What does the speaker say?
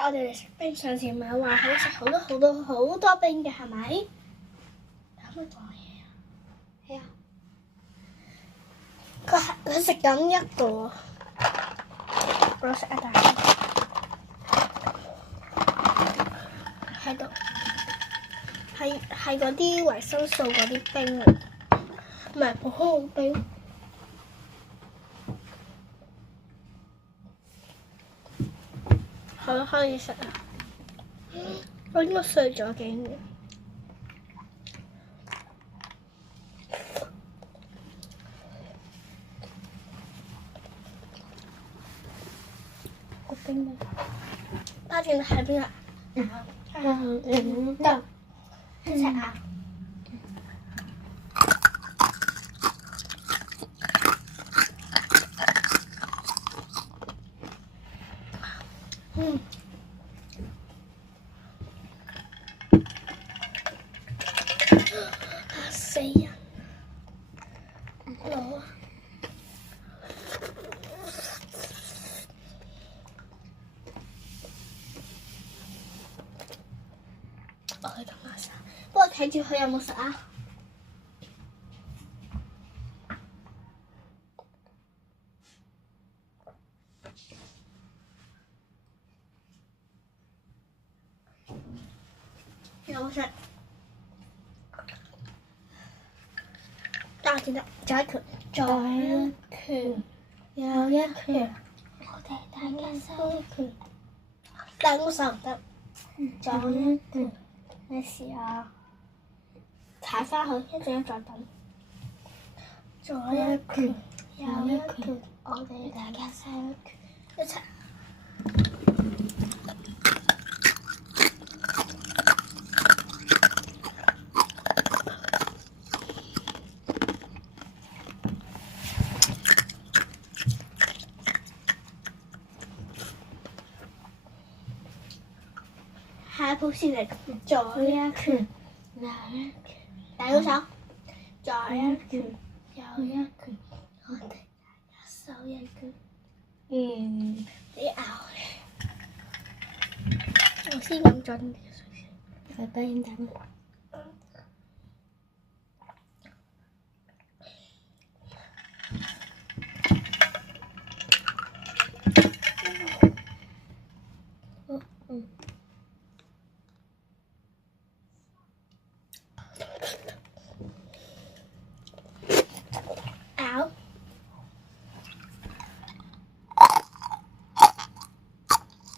我哋嚟食冰，上次咪話好食好多冰嘅係咪？可唔可以講嘢啊？係啊。佢食緊一個，我食一大個。喺度，係嗰啲維生素嗰啲冰啊，唔係普通冰。好啦，可以食啦。我應該碎咗幾年。個冰呢？巴點喺邊啊？得，食啊！嚇死人！攞啊！我去同佢食，不過睇住佢有冇食啊？有冇食？但係記得再一拳，又一拳，我哋大家收一拳，但我手唔得，再一拳，咩事啊？踩翻去，一陣再等，再一拳，又一拳，我哋大家收一拳，一齊。下一步先嚟，左一拳，右一拳，大高手，左一拳，右一拳，我哋大家手一拳。你咬我先飲咗啲水先，快啲飲啖。